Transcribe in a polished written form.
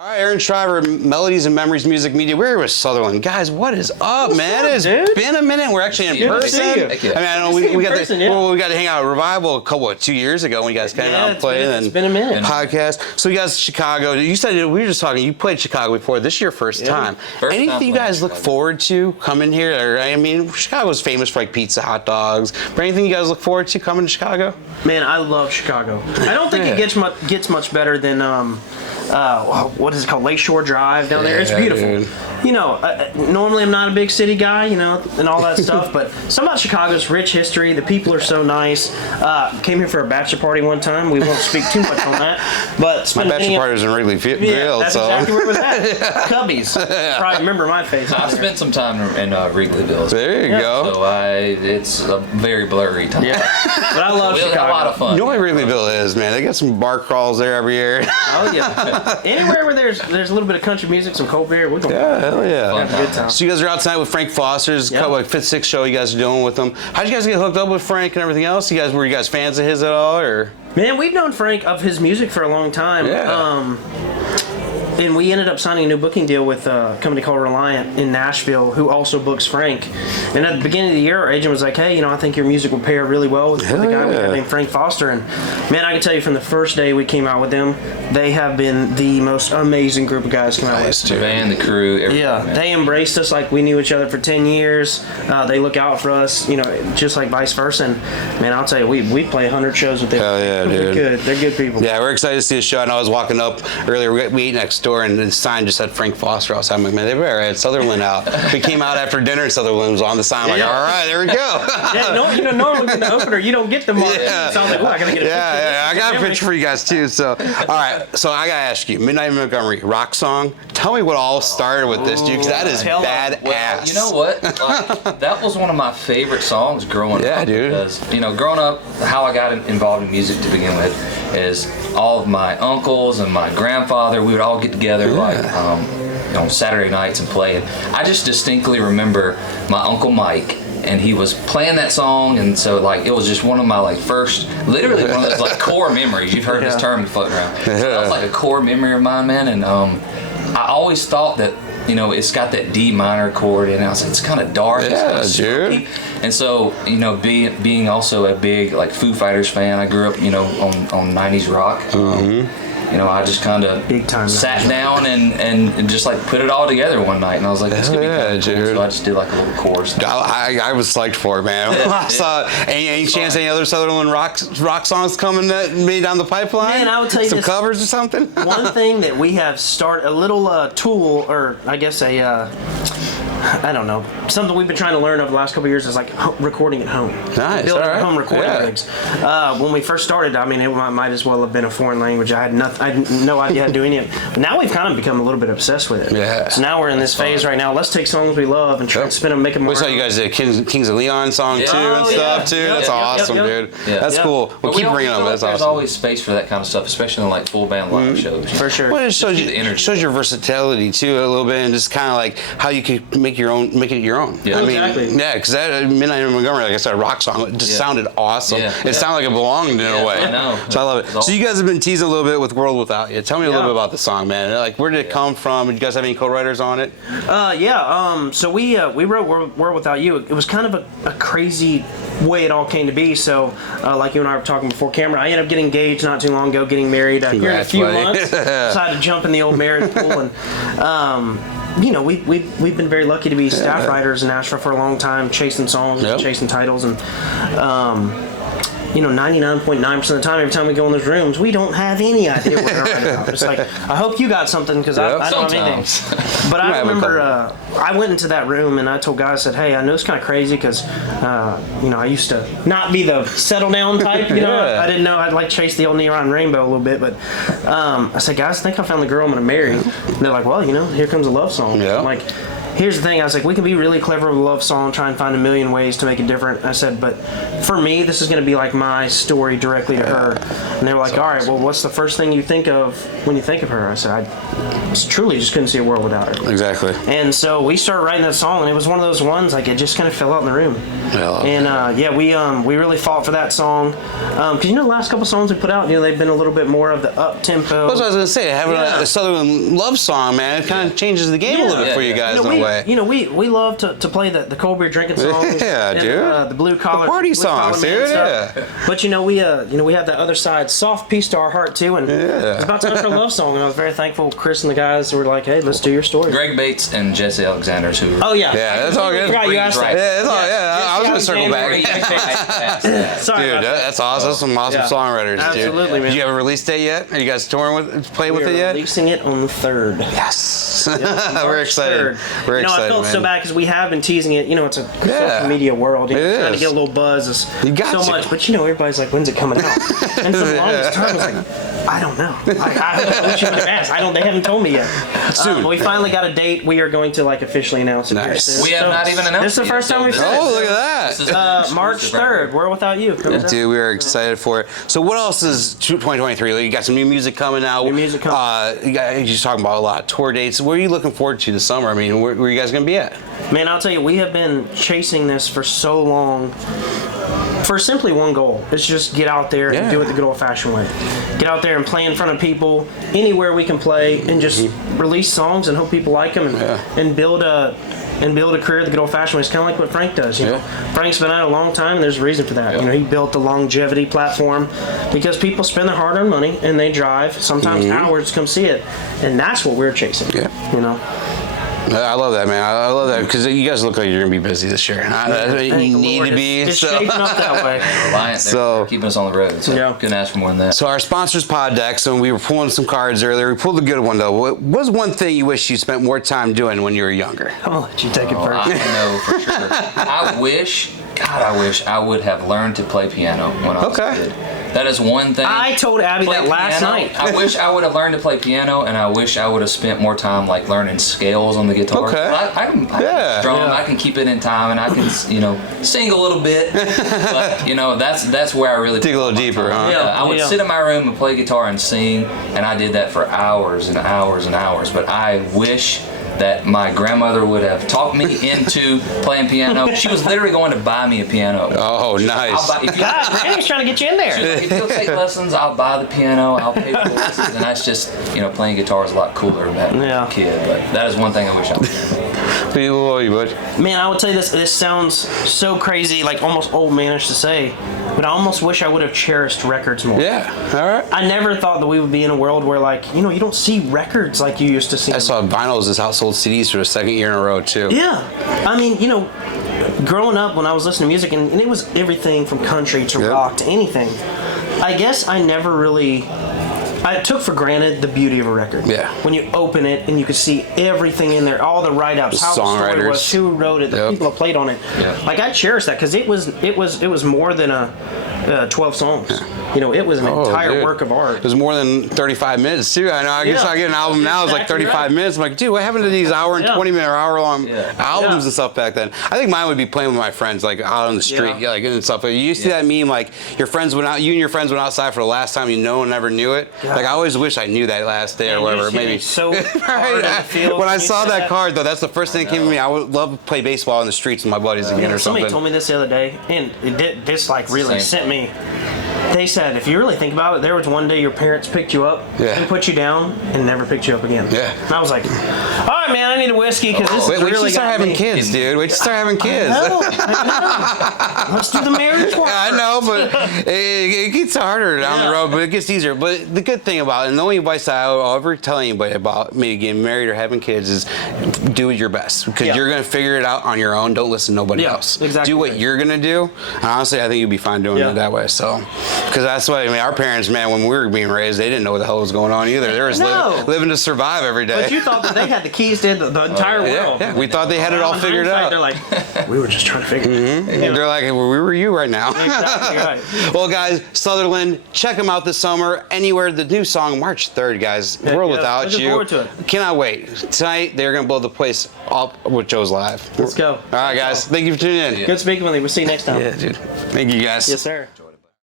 All right, Aaron Shriver, Melodies and Memories Music Media. We're here with Southerland. Guys, what is up, man? It's been a minute. We're actually in person. I mean, I know we got to hang out at Revival a couple 2 years ago when you guys came out and played. It's been a minute. Podcast. So you guys, Chicago. You said we were just talking. You played Chicago before. This is your first time. Anything you guys look forward to coming here? Or, I mean, Chicago's famous for like pizza, hot dogs. But anything you guys look forward to coming to Chicago? Man, I love Chicago. I don't think it gets much better than what is it called? Lakeshore Drive down there. It's beautiful. Dude. You know, normally I'm not a big city guy, you know, and all that stuff, but some about Chicago's rich history. The people are so nice. Came here for a bachelor party one time. We won't speak too much on that, but my bachelor party was in Wrigley Field. Yeah, that's exactly where it was at. Cubbies. Probably remember my face. I spent some time in Wrigleyville. There you go. So it's a very blurry time. Yeah, but I love Chicago. We had a lot of fun. You know what Wrigleyville is, man? They got some bar crawls there every year. Oh yeah. Anywhere where there's a little bit of country music, some cold beer, we're going. Yeah, hell yeah. Have a good time. So you guys are out tonight with Frank Foster's like 5th, 6th show you guys are doing with him. How'd you guys get hooked up with Frank and everything else? Were you guys fans of his at all, or? Man, we've known Frank of his music for a long time. Yeah. And we ended up signing a new booking deal with a company called Reliant in Nashville, who also books Frank. And at the beginning of the year, our agent was like, hey, you know, I think your music will pair really well with the guy we have named Frank Foster. And man, I can tell you from the first day we came out with them, they have been the most amazing group of guys to come out with. The band, the crew, everything. Yeah, they embraced us like we knew each other for 10 years. They look out for us, you know, just like vice versa. And man, I'll tell you, we play 100 shows with them. Hell yeah, dude. They're good. They're good people. Yeah, we're excited to see the show. And I was walking up earlier. We ate next door, and the sign just said Frank Foster outside. I'm like, man, they better had Southerland out. We came out after dinner, and Southerland was on the sign. I'm like, all right, there we go. Yeah, normally in the opener, you don't get the mark. Yeah. So I'm like, well, I gotta get a picture. Yeah, I got a picture for you guys too. So, all right, so I gotta ask you, Midnight in Montgomery, rock song. Tell me what all started with this, dude, because that is badass. Well, you know what? Like, that was one of my favorite songs growing up. Yeah, dude. Because, you know, growing up, how I got involved in music to begin with is all of my uncles and my grandfather, we would all get together on Saturday nights and play. And I just distinctly remember my Uncle Mike, and he was playing that song, and so like it was just one of my literally one of those like core memories. You've heard this term floating around. So that was like a core memory of mine, man. And I always thought that, you know, it's got that D minor chord in it. I was like, it's kind of dark, it's kind of spooky. And so, you know, being also a big like Foo Fighters fan, I grew up, you know, on 90s rock. You know, I just kind of sat down and just like put it all together one night, and I was like, this could be kind of cool. So I just did like a little chorus. I was psyched for it, man. I saw any chance any other Southerland rock songs coming that made down the pipeline? Man, I would tell you some covers or something. One thing that we have started a little tool, or I guess I don't know, something we've been trying to learn over the last couple of years is like recording at home. Nice. Building home recording rigs. When we first started, I mean, it might as well have been a foreign language. I had no idea how to do any of it. But now we've kind of become a little bit obsessed with it. Yeah. So now we're in this phase right now. Let's take songs we love and try to spin them, make them more. We saw you guys did Kings of Leon song too and stuff too. That's awesome, dude. Yeah. That's cool. We'll keep bringing them. That's awesome. There's always space for that kind of stuff, especially in like full band live shows. For sure. Well, it shows your versatility too a little bit, and just kind of like how you could make it your own. Yeah. I mean, exactly. yeah, because that Midnight in Montgomery, like I said, a rock song, it just sounded awesome. Yeah. It sounded like it belonged in a way. I know. So I love it. So you guys have been teasing a little bit with World Without You. Tell me a little bit about the song, man. Like, where did it come from? Did you guys have any co-writers on it? So we wrote World Without You. It was kind of a crazy way it all came to be. So, like you and I were talking before camera, I ended up getting engaged not too long ago, getting married here in a few months. Decided to jump in the old marriage pool, and you know, we've been very lucky to be staff writers in Nashville for a long time, chasing songs, chasing titles, and you know, 99.9% of the time, every time we go in those rooms, we don't have any idea what we're writing about. It's like, I hope you got something, because I don't have anything. But I remember I went into that room and I told guys, I said, hey, I know it's kind of crazy because, you know, I used to not be the settle down type, you know. I didn't know I'd like chase the old neon rainbow a little bit, but I said, guys, I think I found the girl I'm going to marry. And they're like, well, you know, here comes a love song. I'm like, here's the thing. I was like, we can be really clever with a love song, try and find a million ways to make it different. I said, but for me, this is going to be like my story directly to her. And they were like, all right, well, what's the first thing you think of when you think of her? I said, I truly just couldn't see a world without her. Exactly. And so we started writing that song, and it was one of those ones, like, it just kind of fell out in the room. And we really fought for that song. Because the last couple songs we put out, they've been a little bit more of the up tempo. That's what I was gonna say. Having a Southern love song, man, it kind of changes the game a little bit for you guys in a way. We love to play the cold beer drinking songs. Yeah, and, dude. The blue collar party songs, dude. Yeah. But we have that other side, soft piece to our heart too, and it was about time for a love song, and I was very thankful. Chris and the guys were like, "Hey, let's do your story." Greg Bates and Jesse Alexander's who. Oh yeah. Yeah, that's all good. I forgot you asked that. Yeah, that's all. Yeah, I was gonna circle back. Sorry, dude, that's awesome. That's some awesome songwriters, dude. Absolutely, man. Did you have a release date yet? Are you guys playing with it yet? Releasing it on the 3rd. Yes. Yep, We're excited. 3rd. We're excited. I felt so bad because we have been teasing it. It's a social media world. Trying to get a little buzz is so much. But everybody's like, when's it coming out? And for the longest time, I was like, I don't know. I wish you would have asked. They haven't told me yet. But we finally got a date. We are going to officially announce it. Nice. We have not even announced it. This is the first time we've said it. Oh, look at that. March 3rd. World Without You. Dude, we are excited for it. So what else is 2023? You got some new music coming out. New music coming. You're just talking about a lot of tour dates. What are you looking forward to this summer? I mean, where are you guys going to be at? Man, I'll tell you, we have been chasing this for so long for simply one goal. It's just get out there and do it the good old-fashioned way. Get out there and play in front of people anywhere we can play and just release songs and hope people like them and build a career the good old-fashioned way. It's kind of like what Frank does. Frank's been out a long time, and there's a reason for that. He built the longevity platform because people spend their hard-earned money and they drive sometimes hours to come see it, and that's what we're chasing. I love that, man. I love that because you guys look like you're gonna be busy this year. You need to be. It's shaping up that way. Reliant, they're keeping us on the road. So couldn't ask for more than that. So our sponsor's Pod Decks, and we were pulling some cards earlier. We pulled a good one though. What was one thing you wish you spent more time doing when you were younger? I'll let you take it first. I know for sure. I wish I would have learned to play piano when I was a kid. That is one thing. I told Abby that last night. I wish I would have learned to play piano, and I wish I would have spent more time learning scales on the guitar. Okay. I can drum. I can keep it in time, and I can sing a little bit. But that's where I really dig a little deeper, huh? I would sit in my room and play guitar and sing, and I did that for hours and hours and hours. But I wish that my grandmother would have talked me into playing piano. She was literally going to buy me a piano. Oh, nice. God, Randy's trying to get you in there. Like, if you'll take lessons, I'll buy the piano, I'll pay for the lessons. And that's just, playing guitar is a lot cooler than that kid. But that is one thing I wish I would do. Man, I would say this sounds so crazy, like almost old manish to say, but I almost wish I would have cherished records more. Yeah, all right. I never thought that we would be in a world where, you don't see records like you used to see. I saw vinyls as household CDs for the second year in a row, too. Yeah. I mean, growing up when I was listening to music, and it was everything from country to rock to anything, I guess I took for granted the beauty of a record. Yeah. When you open it and you could see everything in there, all the write-ups, how the story was, who wrote it, the people that played on it. Yeah. I cherish that because it was more than 12 songs. It was an entire work of art. It was more than 35 minutes too. I know. I guess I get an album now. It's like 35 minutes. I'm like, dude, what happened to these hour and 20 minute or hour long albums and stuff back then? I think mine would be playing with my friends, out on the street, and stuff. You see that meme, your friends went out, you and your friends went outside for the last time. No one ever knew it. Yeah. I always wish I knew that last day or whatever. Maybe so hard in the field when I saw that card though, that's the first thing that came to me. I would love to play baseball in the streets with my buddies again or something. Somebody told me this the other day, and this really sent me. They said, if you really think about it, there was one day your parents picked you up and put you down and never picked you up again. Yeah. And I was like, all right, man, I need a whiskey because this is really start having kids, dude. Wait till you start having kids. I know. Let's do the marriage part. I know, but it gets harder down the road, but it gets easier. But the good thing about it, and the only advice I'll ever tell anybody about maybe getting married or having kids is do your best because you're going to figure it out on your own. Don't listen to nobody else. Exactly. Do what you're going to do. And honestly, I think you'll be fine doing it that way. So. Because that's what, I mean, our parents, man, when we were being raised, they didn't know what the hell was going on either. They were just living to survive every day. But you thought that they had the keys to the entire world. Yeah, we thought they had it all figured out. They're like, we were just trying to figure it out. They're like, well, we were you right now. Exactly right. Well, guys, Southerland, check them out this summer. Anywhere, the new song, March 3rd, guys. World Without Looking You. forward to it. Cannot wait. Tonight, they're going to blow the place up with Joe's Live. Let's go. All right, guys. Thank you for tuning in. Good speaking with you. We'll see you next time. Yeah, dude. Thank you, guys. Yes, sir.